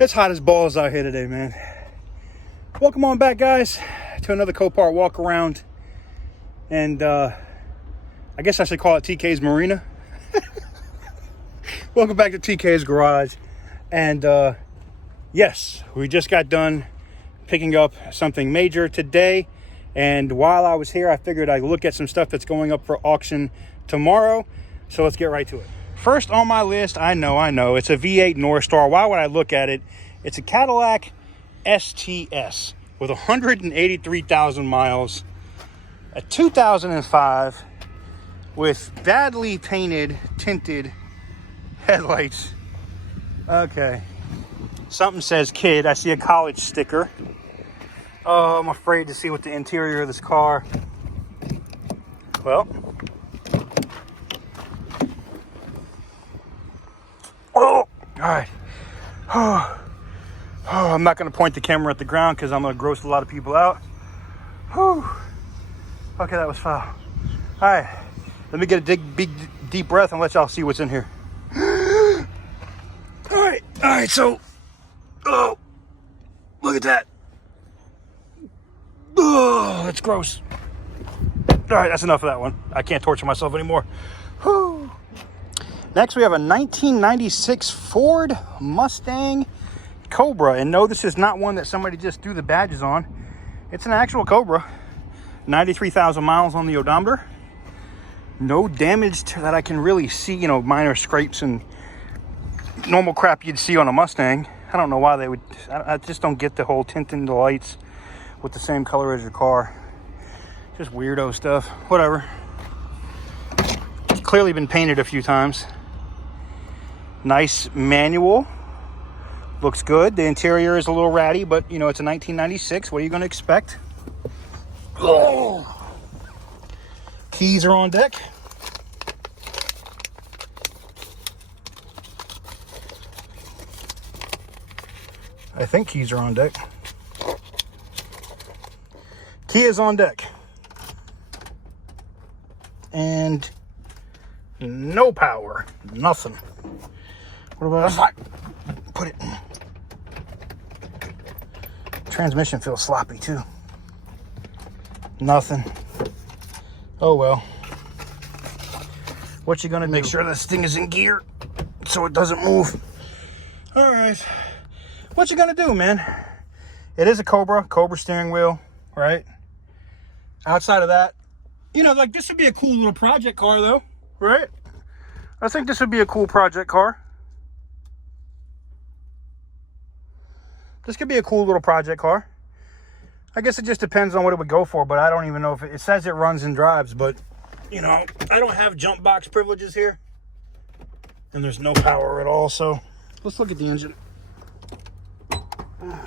It's hot as balls out here today, man. Welcome on back, guys, to another Copart walk around. And I guess I should call it TK's Marina. Welcome back to TK's Garage. And yes, we just got done picking up something major today. And while I was here, I figured I'd look at some stuff that's going up for auction tomorrow. So let's get right to it. First on my list, I know, it's a V8 North Star. Why would I look at it? It's a Cadillac STS with 183,000 miles, a 2005 with badly painted, tinted headlights. Okay, something says kid. I see a college sticker. Oh, I'm afraid to see what the interior of this car. Well, oh, all right. Oh, I'm not going to point the camera at the ground because I'm going to gross a lot of people out. Whew. Okay, that was foul. All right, let me get a big, deep breath and let y'all see what's in here. All right, so, oh, look at that. Oh, that's gross. All right, that's enough of that one. I can't torture myself anymore. Whew. Next, we have a 1996 Ford Mustang Cobra. And no, this is not one that somebody just threw the badges on. It's an actual Cobra. 93,000 miles on the odometer. No damage that I can really see, you know, minor scrapes and normal crap you'd see on a Mustang. I don't know why they would. I just don't get the whole tinting the lights with the same color as your car. Just weirdo stuff. Whatever. It's clearly been painted a few times. Nice manual. Looks good. The interior is a little ratty, but you know, it's a 1996. What are you going to expect? Oh. Keys are on deck. I think keys are on deck. Key is on deck. And no power. Nothing. What about if I put it in? Transmission feels sloppy too. Nothing. Oh well. What you gonna do? Make sure this thing is in gear so it doesn't move. All right. What you gonna do, man? It is a Cobra steering wheel, right? Outside of that, you know, like this would be a cool little project car though, right? I think this would be a cool project car. This could be a cool little project car. I guess it just depends on what it would go for, but I don't even know if it says it runs and drives, but you know, I don't have jump box privileges here. And there's no power at all, so let's look at the engine. Man,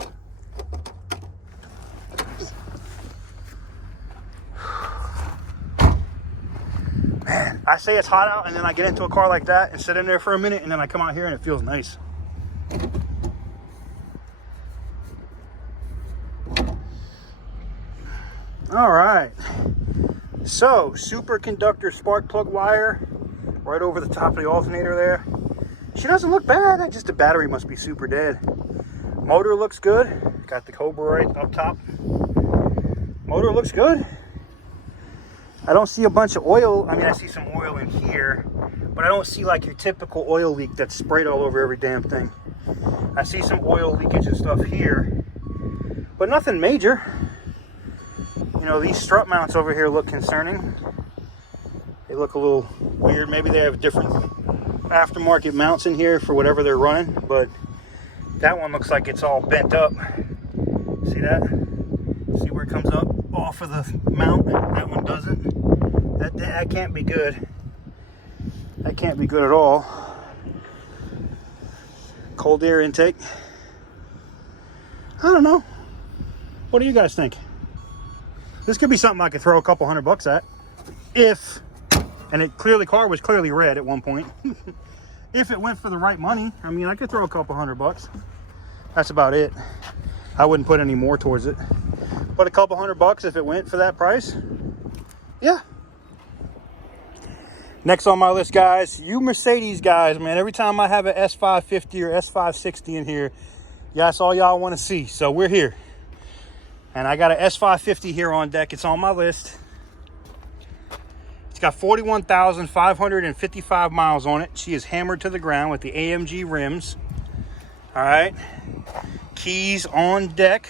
I say it's hot out and then I get into a car like that and sit in there for a minute and then I come out here and it feels nice. All right, so superconductor spark plug wire right over the top of the alternator there. She doesn't look bad, just the battery must be super dead. Motor looks good, got the Cobra right up top. Motor looks good. I don't see a bunch of oil. I mean, I see some oil in here, but I don't see like your typical oil leak that's sprayed all over every damn thing. I see some oil leakage and stuff here, but nothing major. You know, these strut mounts over here look concerning. They look a little weird. Maybe they have different aftermarket mounts in here for whatever they're running, but that one looks like it's all bent up. See that? See where it comes up off of the mount? That one doesn't. That can't be good. That can't be good at all. Cold air intake. I don't know. What do you guys think? This could be something I could throw a couple $100 at. If, and car was clearly red at one point. If it went for the right money, I mean, I could throw a couple $100. That's about it. I wouldn't put any more towards it. But a couple $100 if it went for that price. Yeah. Next on my list, guys, you Mercedes guys, man. Every time I have an S550 or S560 in here, Yeah, that's all y'all want to see. So we're here. And I got an S550 here on deck. It's on my list. It's got 41,555 miles on it. She is hammered to the ground with the AMG rims. All right. Keys on deck.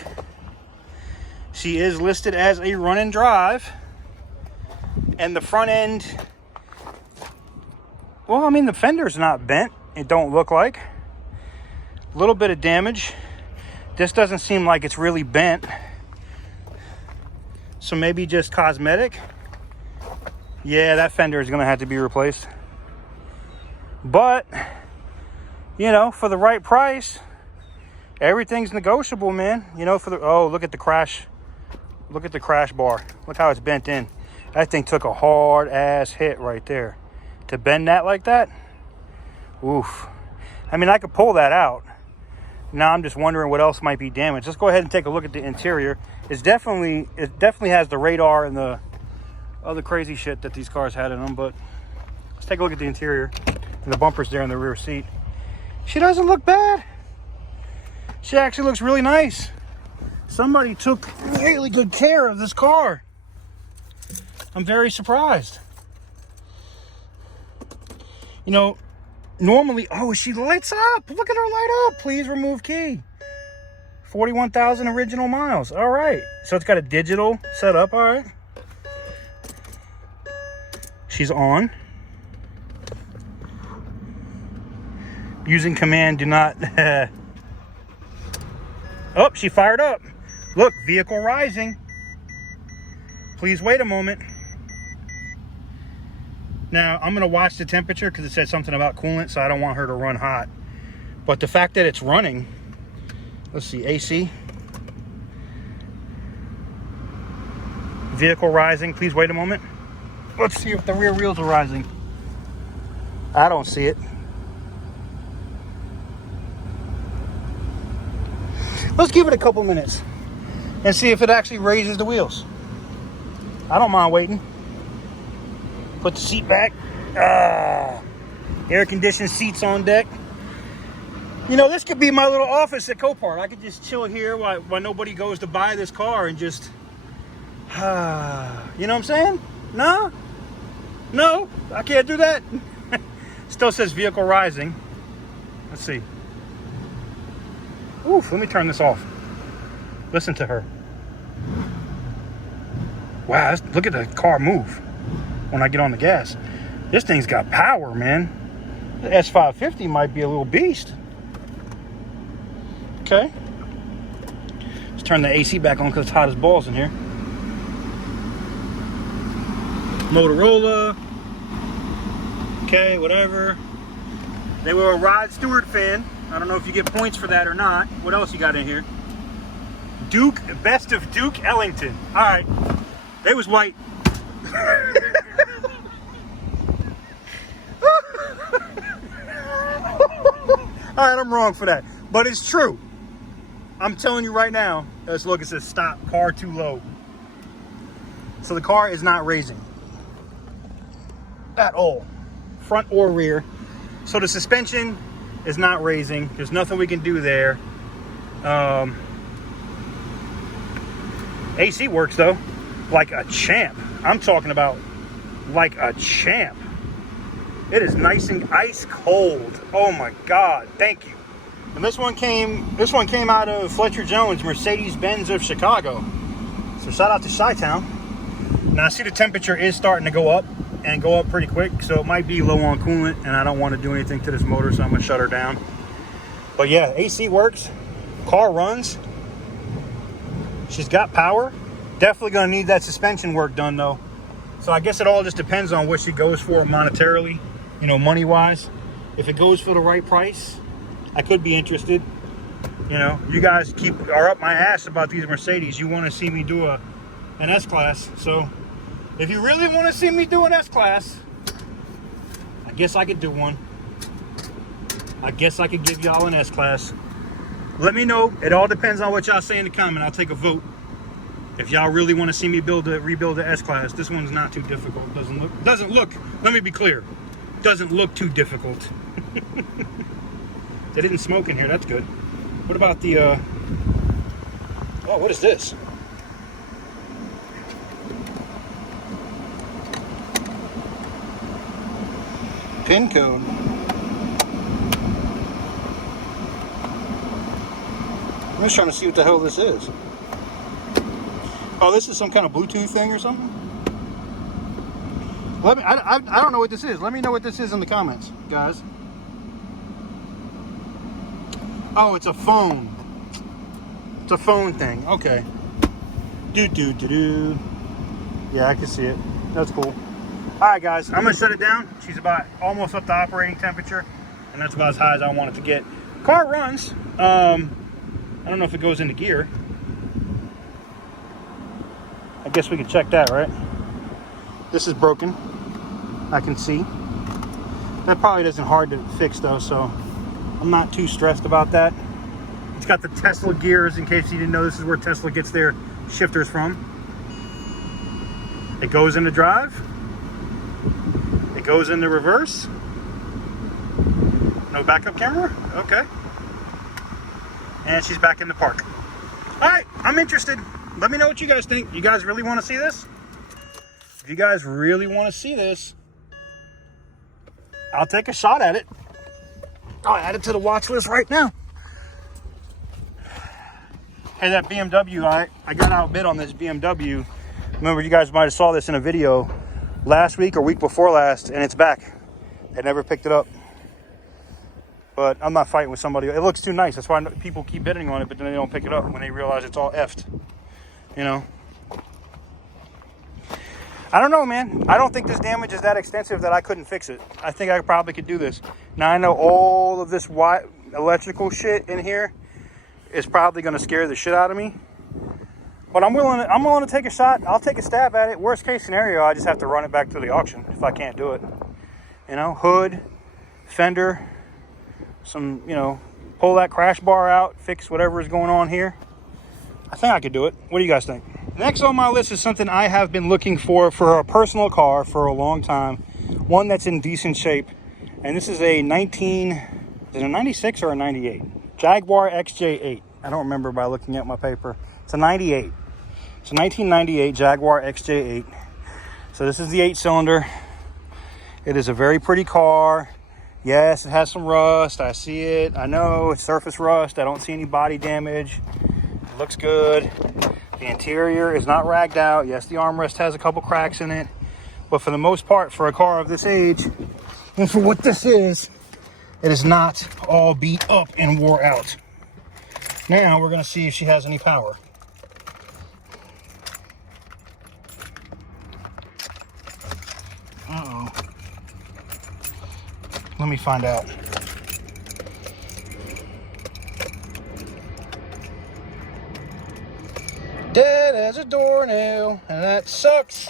She is listed as a run and drive. And the front end, well, I mean, the fender's not bent. It don't look like. A little bit of damage. This doesn't seem like it's really bent. So maybe just cosmetic. Yeah, that fender is going to have to be replaced. But, you know, for the right price, everything's negotiable, man. You know, for the, oh, look at the crash. Look at the crash bar. Look how it's bent in. That thing took a hard ass hit right there. To bend that like that, oof. I mean, I could pull that out. Now I'm just wondering what else might be damaged. Let's go ahead and take a look at the interior. It definitely has the radar and the other crazy shit that these cars had in them, but let's take a look at the interior and the bumpers there in the rear seat. She doesn't look bad. She actually looks really nice. Somebody took really good care of this car. I'm very surprised. You know, normally, oh, she lights up. Look at her light up. Please remove key. 41,000 original miles. All right. So it's got a digital setup. All right. She's on. Using command, do not. Oh, she fired up. Look, vehicle rising. Please wait a moment. Now, I'm going to watch the temperature because it said something about coolant, so I don't want her to run hot. But the fact that it's running, let's see, AC. Vehicle rising. Please wait a moment. Let's see if the rear wheels are rising. I don't see it. Let's give it a couple minutes and see if it actually raises the wheels. I don't mind waiting. Put the seat back. Air conditioned seats on deck. You know, this could be my little office at Copart. I could just chill here while nobody goes to buy this car and just, you know what I'm saying? No, I can't do that. Still says vehicle rising. Let's see. Oof, let me turn this off. Listen to her. Wow, look at the car move when I get on the gas. This thing's got power, man. The S550 might be a little beast. Okay. Let's turn the AC back on because it's hot as balls in here. Motorola. Okay, whatever. They were a Rod Stewart fan. I don't know if you get points for that or not. What else you got in here? Duke, best of Duke Ellington. All right. They was white. All right, I'm wrong for that. But it's true. I'm telling you right now. Let's look. It says stop. Car too low. So the car is not raising. At all. Front or rear. So the suspension is not raising. There's nothing we can do there. AC works though. Like a champ. I'm talking about like a champ. It is nice and ice cold. Oh my God, thank you. And this one came out of Fletcher Jones, Mercedes-Benz of Chicago. So shout out to Chi-Town. Now I see the temperature is starting to go up and go up pretty quick, so it might be low on coolant, and I don't want to do anything to this motor, so I'm gonna shut her down. But yeah, AC works, car runs. She's got power. Definitely gonna need that suspension work done though. So I guess it all just depends on what she goes for monetarily, you know, money-wise. If it goes for the right price, I could be interested. You know, you guys are up my ass about these Mercedes. You want to see me do an S-Class. So if you really want to see me do an S-Class, I guess I could do one. I guess I could give y'all an S-Class. Let me know. It all depends on what y'all say in the comment. I'll take a vote. If y'all really want to see me rebuild the S-Class, this one's not too difficult. Doesn't look, let me be clear, doesn't look too difficult. They didn't smoke in here, that's good. What about the, oh, what is this? Pin code. I'm just trying to see what the hell this is. Oh, this is some kind of Bluetooth thing or something? Let me, I don't know what this is. Let me know what this is in the comments, guys. Oh, it's a phone. It's a phone thing. Okay. Do. Yeah, I can see it. That's cool. All right, guys. I'm going to shut it down. She's about almost up to operating temperature. And that's about as high as I want it to get. Car runs. I don't know if it goes into gear. I guess we can check that, right? This is broken. I can see. That probably isn't hard to fix, though, so I'm not too stressed about that. It's got the Tesla gears, in case you didn't know. This is where Tesla gets their shifters from. It goes into drive. It goes into reverse. No backup camera? Okay. And she's back in the park. All right, I'm interested. Let me know what you guys think. You guys really want to see this? If you guys really want to see this, I'll take a shot at it. I'll add it to the watch list right now. Hey, that BMW, I got outbid on this BMW. Remember, you guys might have saw this in a video last week or week before last, and it's back. They never picked it up. But I'm not fighting with somebody. It looks too nice. That's why people keep bidding on it, but then they don't pick it up when they realize it's all effed. You know? I don't know, man. I don't think this damage is that extensive that I couldn't fix it. I think I probably could do this. Now, I know all of this white electrical shit in here is probably going to scare the shit out of me. But I'm willing to take a shot. I'll take a stab at it. Worst case scenario, I just have to run it back through the auction if I can't do it. You know, hood, fender, some, you know, pull that crash bar out, fix whatever is going on here. I think I could do it. What do you guys think? Next on my list is something I have been looking for a personal car for a long time. One that's in decent shape. And this is a 96 or a 98? Jaguar XJ8. I don't remember by looking at my paper. It's a 98. It's a 1998 Jaguar XJ8. So this is the 8-cylinder. It is a very pretty car. Yes, it has some rust. I see it. I know it's surface rust. I don't see any body damage. It looks good. The interior is not ragged out. Yes, the armrest has a couple cracks in it. But for the most part, for a car of this age, and for what this is, it is not all beat up and wore out. Now we're going to see if she has any power. Uh-oh. Let me find out. Dead as a doornail, and that sucks.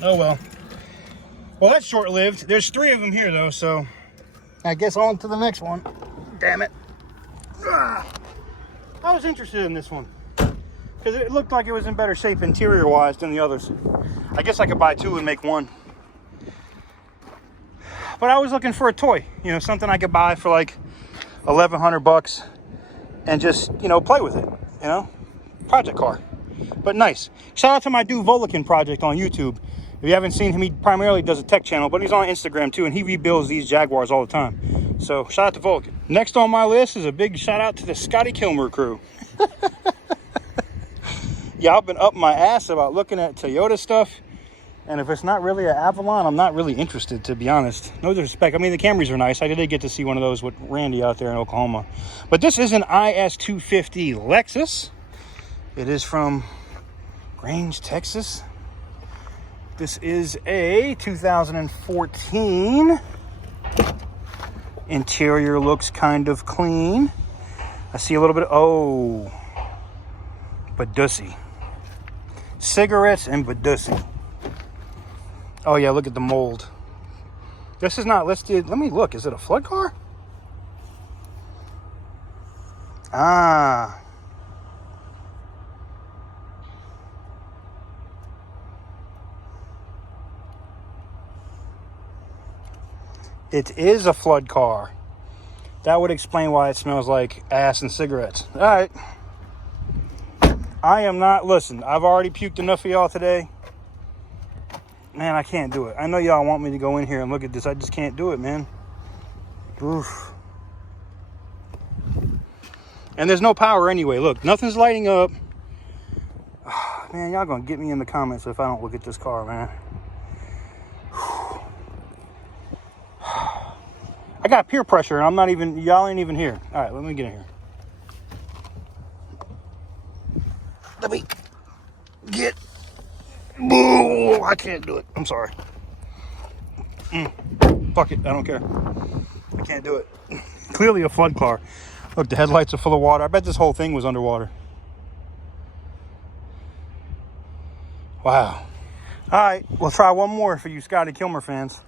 Oh well. Well, that's short-lived. There's 3 of them here, though, so I guess on to the next one. Damn it. I was interested in this one because it looked like it was in better shape interior-wise than the others. I guess I could buy 2 and make 1. But I was looking for a toy, you know, something I could buy for like $1,100 and just, you know, play with it, you know, project car, but nice. Shout out to my dude Volican Project on YouTube. If you haven't seen him, he primarily does a tech channel, but he's on Instagram too, and he rebuilds these Jaguars all the time. So shout out to Volican. Next on my list is a big shout out to the Scotty Kilmer crew. Yeah, I've been up my ass about looking at Toyota stuff. And if it's not really an Avalon, I'm not really interested, to be honest. No disrespect. I mean, the Camrys are nice. I did get to see one of those with Randy out there in Oklahoma. But this is an IS250 Lexus. It is from Grange, Texas. This is a 2014. Interior looks kind of clean. I see a little bit of, oh, Badussy. Cigarettes and Badussy. Oh yeah, look at the mold. This is not listed. Let me look. Is it a flood car? Ah. It is a flood car. That would explain why it smells like ass and cigarettes. All right. I am not, listen, I've already puked enough of y'all today. Man, I can't do it. I know y'all want me to go in here and look at this. I just can't do it, man. Oof. And there's no power anyway. Look, nothing's lighting up. Oh, man, y'all gonna get me in the comments if I don't look at this car, man. I got peer pressure and I'm not even, y'all ain't even here. All right, let me get in here. Let me get, boo, I can't do it. I'm sorry. Fuck it, I don't care. I can't do it. Clearly a flood car. Look, the headlights are full of water. I bet this whole thing was underwater. Wow. All right, we'll try one more for you Scotty Kilmer fans.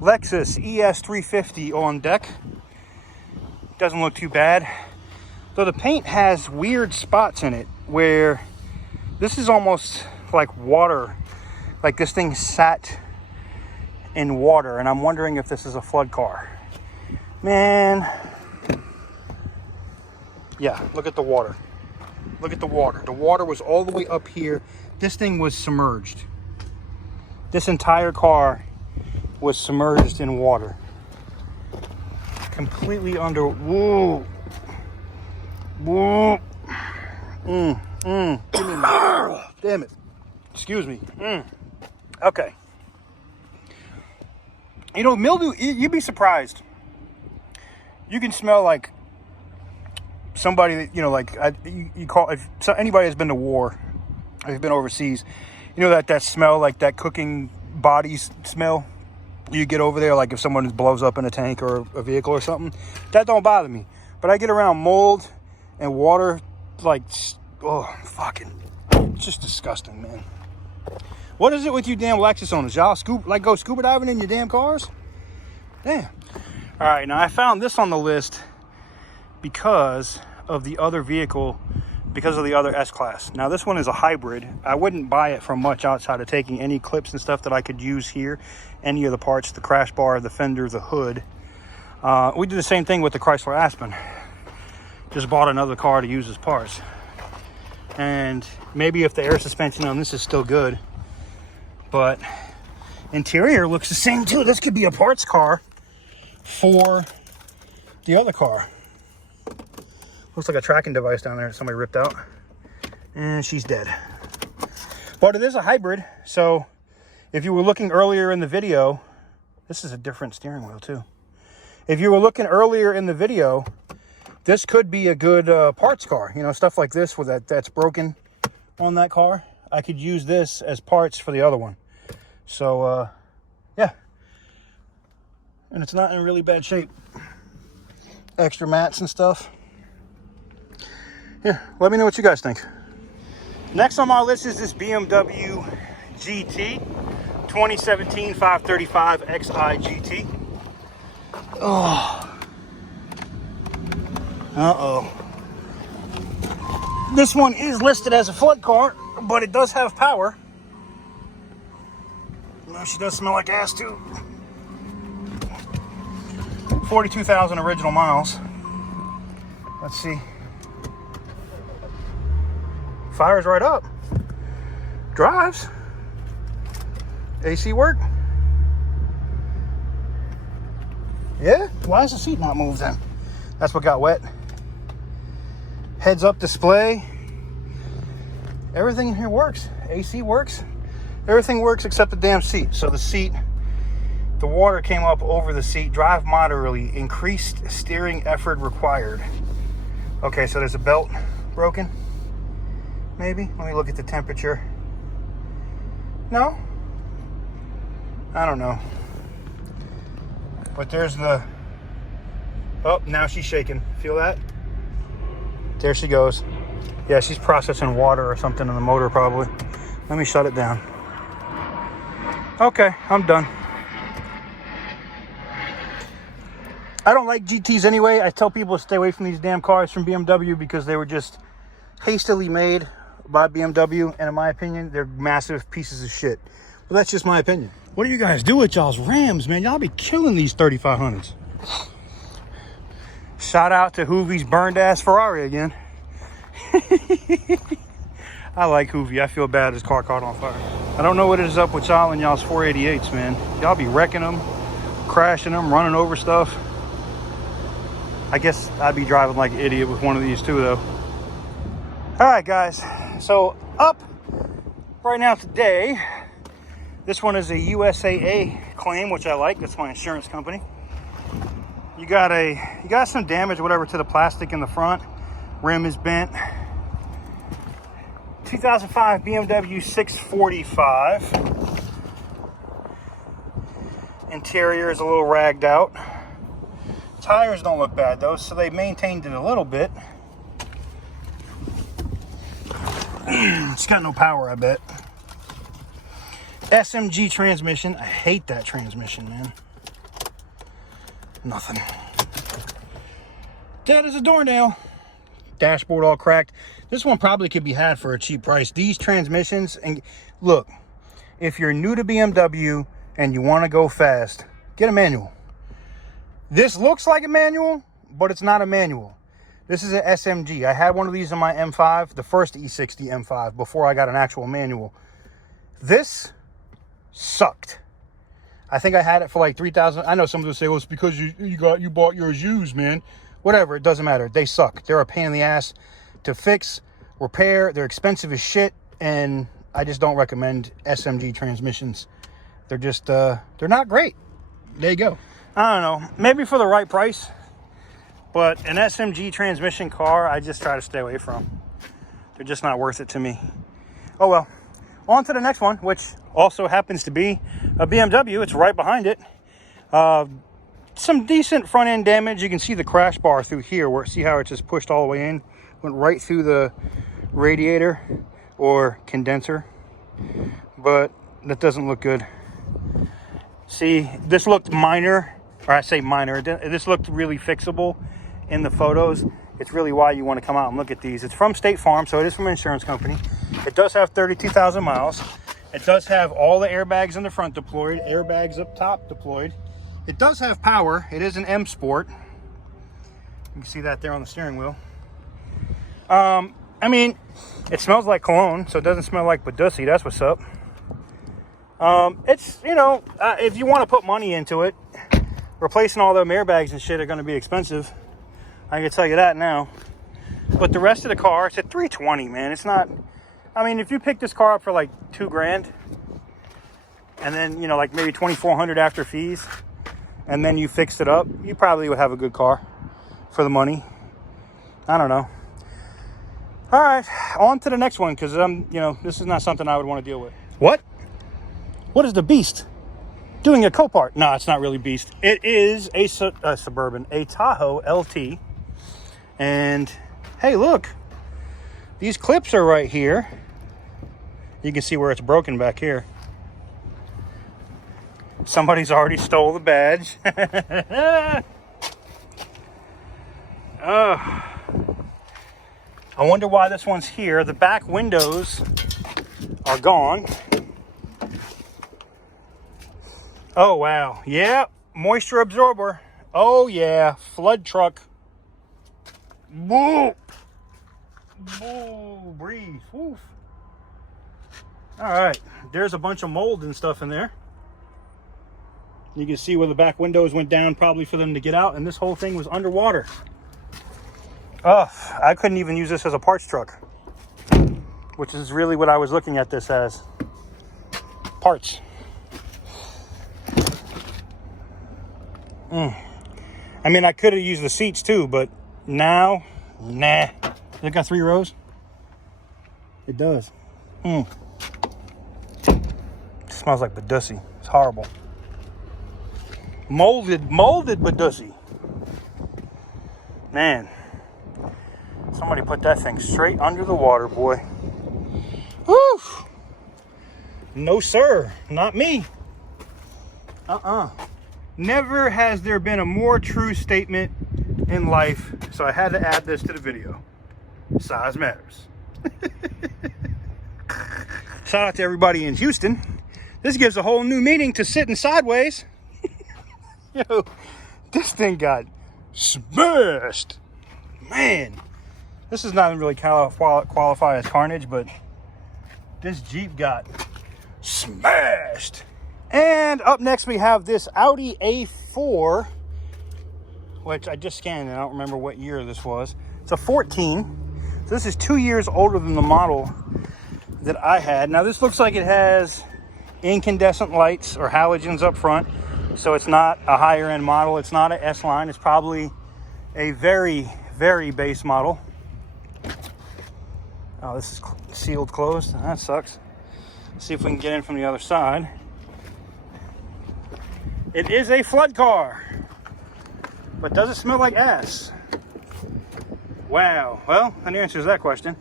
Lexus ES350 on deck. Doesn't look too bad. Though the paint has weird spots in it where this is almost like water. Like this thing sat in water, and I'm wondering if this is a flood car. Man. Yeah, look at the water. Look at the water. The water was all the way up here. This thing was submerged. This entire car was submerged in water. Completely under. Whoa. Whoa. Damn it. Excuse me. Okay. You know, mildew, you'd be surprised. You can smell like somebody that, you know, like you call, if anybody has been to war, has been overseas, you know that smell, like that cooking bodies smell you get over there, like if someone blows up in a tank or a vehicle or something. That don't bother me. But I get around mold and water, like, oh, fucking, it's just disgusting, man. What is it with you damn Lexus owners? Y'all go scuba diving in your damn cars? Damn. All right, now I found this on the list because of the other vehicle, because of the other S-Class. Now this one is a hybrid. I wouldn't buy it from much outside of taking any clips and stuff that I could use here, any of the parts, the crash bar, the fender, the hood. We did the same thing with the Chrysler Aspen. Just bought another car to use as parts. And maybe if the air suspension on this is still good, but interior looks the same too. This could be a parts car for the other car. Looks like a tracking device down there that somebody ripped out. And she's dead. But it is a hybrid. So if you were looking earlier in the video, this is a different steering wheel too. If you were looking earlier in the video, this could be a good parts car. You know, stuff like this with that's broken on that car. I could use this as parts for the other one. So, yeah. And it's not in really bad shape. Extra mats and stuff. Yeah, let me know what you guys think. Next on my list is this BMW GT 2017 535 Xi GT. Oh. Uh-oh. This one is listed as a flood car, but it does have power. Well, she does smell like ass too. 42,000 original miles. Let's see. Fires right up. Drives. AC work. Yeah? Why is the seat not moved then? That's what got wet. Heads up display. Everything in here works. AC works. Everything works except the damn seat. So the seat, the water came up over the seat. Drive moderately. Increased steering effort required. Okay, so there's a belt broken. Maybe. Let me look at the temperature. No? I don't know. But there's the... Oh, now she's shaking. Feel that? There she goes. Yeah, she's processing water or something in the motor probably. Let me shut it down. Okay, I'm done. I don't like GTs anyway. I tell people to stay away from these damn cars from BMW because they were just hastily made by BMW, and in my opinion, they're massive pieces of shit. But that's just my opinion. What do you guys do with y'all's Rams, man? Y'all be killing these 3500s. Shout out to Hoovie's burned ass Ferrari again. I like Hoovie. I feel bad his car caught on fire. I don't know what is up with y'all and y'all's 488s, man. Y'all be wrecking them, crashing them, running over stuff. I guess I'd be driving like an idiot with one of these too, though. All right, guys. So up right now today, this one is a USAA claim, which I like. That's my insurance company. You got some damage, whatever, to the plastic in the front. Rim is bent. 2005 BMW 645. Interior is a little ragged out. Tires don't look bad though, so they maintained it a little bit. It's got no power, I bet. SMG transmission. I hate that transmission, man. Nothing. Dead as a doornail. Dashboard all cracked. This one probably could be had for a cheap price. These transmissions, and look, if you're new to BMW and you want to go fast, get a manual. This looks like a manual, but it's not a manual. This is an SMG. I had one of these in my M5, the first E60 M5, before I got an actual manual. This sucked. I think I had it for like 3,000. I know some of them say, well, it's because you bought yours used, man. Whatever, it doesn't matter. They suck. They're a pain in the ass to fix, repair. They're expensive as shit, and I just don't recommend SMG transmissions. They're just, they're not great. There you go. I don't know. Maybe for the right price, but an SMG transmission car, I just try to stay away from. They're just not worth it to me. Oh well. On to the next one, which also happens to be a BMW. It's right behind it. Some decent front end damage. You can see the crash bar through here, where see how it just pushed all the way in, went right through the radiator or condenser, but that doesn't look good. See, this looked minor, or I say minor, this looked really fixable in the photos. It's really why you want to come out and look at these. It's from State Farm, so it is from an insurance company. It does have 32,000 miles. It does have all the airbags in the front deployed, airbags up top deployed. It does have power. It is an M Sport. You can see that there on the steering wheel. I mean, it smells like cologne, so it doesn't smell like Badussi. That's what's up. It's, you know, if you want to put money into it, replacing all them airbags and shit are going to be expensive. I can tell you that now. But the rest of the car, it's at $320, man. It's not, I mean, if you pick this car up for like $2,000, and then, you know, like maybe $2,400 after fees, and then you fixed it up, you probably would have a good car for the money. I don't know. All right, on to the next one, because you know, this is not something I would want to deal with. What is the Beast doing a Copart? No, it's not really Beast. It is a Suburban, a Tahoe LT. And hey, look, these clips are right here. You can see where it's broken back here. Somebody's already stole the badge. I wonder why this one's here. The back windows are gone. Oh, wow. Yeah, moisture absorber. Oh, yeah, flood truck. Boo! Boo, breathe. Woof. All right, there's a bunch of mold and stuff in there. You can see where the back windows went down, probably for them to get out, and this whole thing was underwater. Oh, I couldn't even use this as a parts truck, which is really what I was looking at this as. Parts. I mean, I could have used the seats too, but now, nah. It got 3 rows? It does. It smells like Badussi. It's horrible. Molded Badussi. Man. Somebody put that thing straight under the water, boy. Woo! No, sir. Not me. Never has there been a more true statement in life, so I had to add this to the video. Size matters. Shout out to everybody in Houston. This gives a whole new meaning to sitting sideways. Yo, this thing got Smashed. Man, this is not even really qualify as Carnage, but this Jeep got smashed. And up next we have this Audi A4, which I just scanned and I don't remember what year this was. It's a 14. So this is 2 years older than the model that I had. Now this looks like it has incandescent lights or halogens up front. So it's not a higher end model. It's not a S-line. It's probably a very, very base model. Oh, this is sealed closed. That sucks. Let's see if we can get in from the other side. It is a flood car. But does it smell like ass? Wow. Well, that answers that question.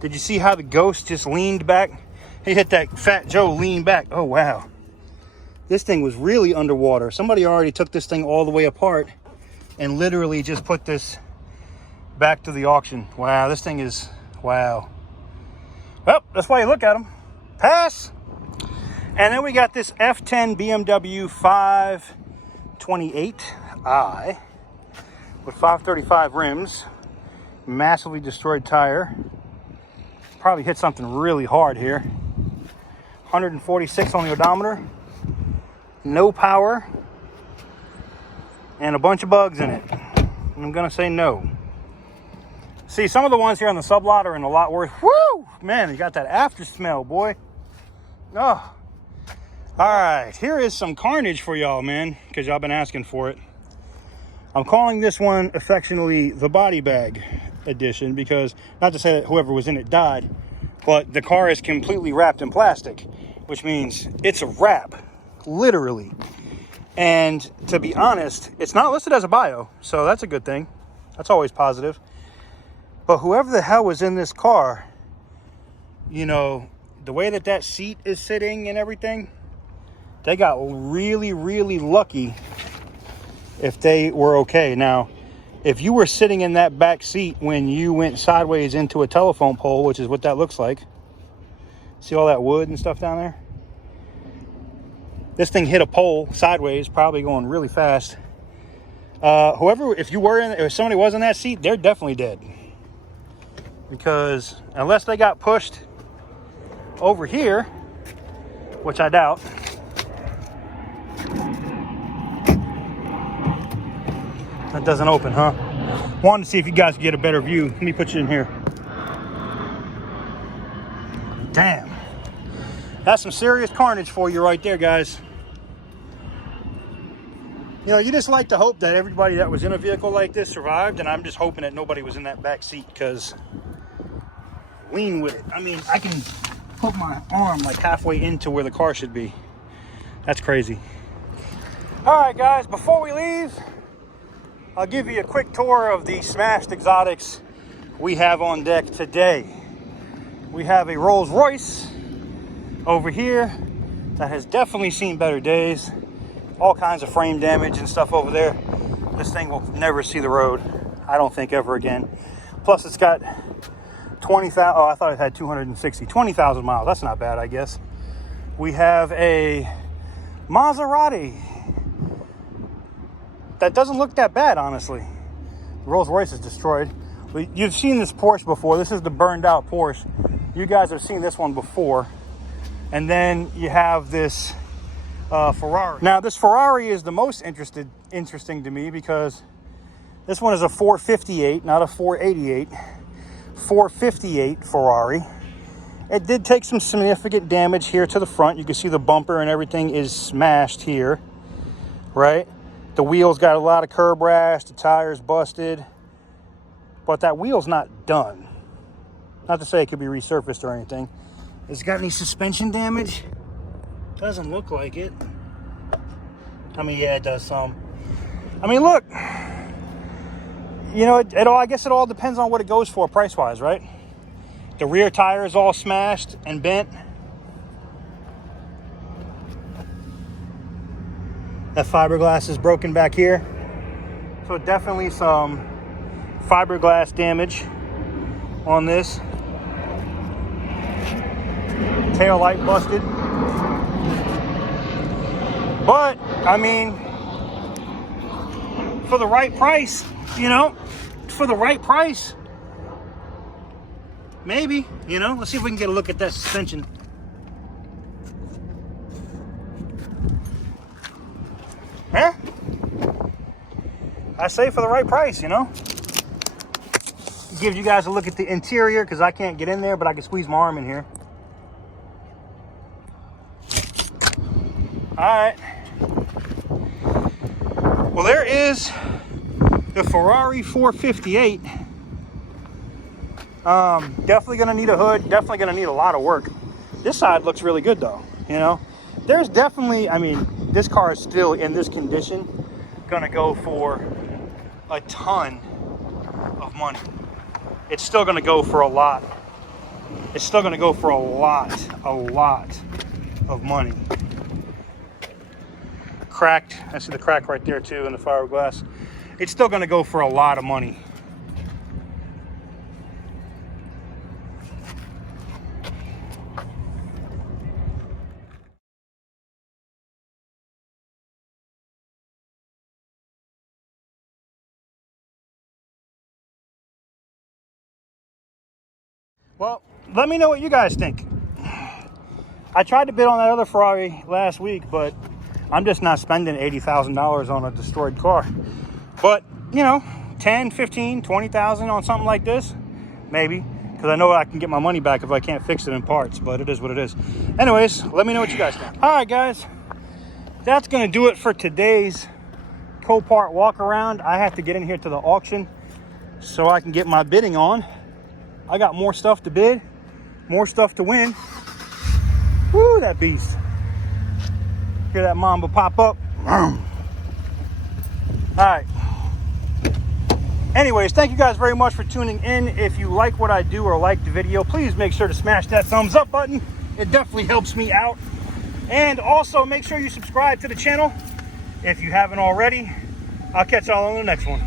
Did you see how the Ghost just leaned back? He hit that Fat Joe lean back. Oh, wow. This thing was really underwater. Somebody already took this thing all the way apart and literally just put this back to the auction. Wow, this thing is, wow. Well, that's why you look at them. Pass. And then we got this F10 BMW 528i with 535 rims, massively destroyed tire. Probably hit something really hard here. 146 on the odometer. No power. And a bunch of bugs in it. I'm gonna say no. See, some of the ones here on the sublot are in a lot worse. Woo! Man, you got that after smell, boy. Oh. All right, here is some Carnage for y'all, man, because y'all been asking for it. I'm calling this one affectionately the body bag edition because, not to say that whoever was in it died, but the car is completely wrapped in plastic, which means it's a wrap, literally. And to be honest, it's not listed as a bio, so that's a good thing. That's always positive. But whoever the hell was in this car, you know, the way that that seat is sitting and everything, they got really, really lucky if they were okay. Now, if you were sitting in that back seat when you went sideways into a telephone pole, which is what that looks like. See all that wood and stuff down there? This thing hit a pole sideways, probably going really fast. If somebody was in that seat, they're definitely dead. Because unless they got pushed over here, which I doubt. That doesn't open, huh? Wanted to see if you guys could get a better view. Let me put you in here. Damn. That's some serious Carnage for you right there, guys. You know, you just like to hope that everybody that was in a vehicle like this survived, and I'm just hoping that nobody was in that back seat, because lean with it. I mean, I can put my arm like halfway into where the car should be. That's crazy. All right, guys, before we leave, I'll give you a quick tour of the smashed exotics we have on deck today. We have a Rolls Royce over here that has definitely seen better days. All kinds of frame damage and stuff over there. This thing will never see the road, I don't think, ever again. Plus, it's got 20,000, oh, I thought it had 260, 20,000 miles. That's not bad, I guess. We have a Maserati that doesn't look that bad, honestly. The Rolls Royce is destroyed. You've seen this Porsche before. This is the burned out Porsche. You guys have seen this one before. And then you have this Ferrari. Now, this Ferrari is the most interesting to me because this one is a 458, not a 488. 458 Ferrari. It did take some significant damage here to the front. You can see the bumper and everything is smashed here, right? The wheel's got a lot of curb rash, the tire's busted, but that wheel's not done. Not to say it could be resurfaced or anything. Has it got any suspension damage? Doesn't look like it. I mean, yeah, it does some. I mean, look, you know, I guess it all depends on what it goes for price-wise, right? The rear tire is all smashed and bent. That fiberglass is broken back here. So definitely some fiberglass damage on this. Tail light busted. But, I mean, for the right price, you know, for the right price. Maybe, you know, let's see if we can get a look at that suspension. Huh? I say for the right price, you know. Give you guys a look at the interior because I can't get in there, but I can squeeze my arm in here. All right. Well, there is the Ferrari 458. Definitely gonna need a hood, definitely gonna need a lot of work. This side looks really good though, you know. There's definitely, I mean, this car is still in this condition gonna go for a ton of money. It's still gonna go for a lot. It's still gonna go for a lot of money. Cracked, I see the crack right there too in the fiberglass. It's still gonna go for a lot of money. Well, let me know what you guys think. I tried to bid on that other Ferrari last week, but I'm just not spending $80,000 on a destroyed car. But, you know, 10, 15, 20,000 on something like this, maybe. Because I know I can get my money back if I can't fix it in parts, but it is what it is. Anyways, let me know what you guys think. All right, guys. That's going to do it for today's Copart walk around. I have to get in here to the auction so I can get my bidding on. I got more stuff to bid, more stuff to win. Woo, that beast. Hear that mamba pop up. All right. Anyways, thank you guys very much for tuning in. If you like what I do or like the video, please make sure to smash that thumbs up button. It definitely helps me out. And also make sure you subscribe to the channel if you haven't already. I'll catch y'all on the next one.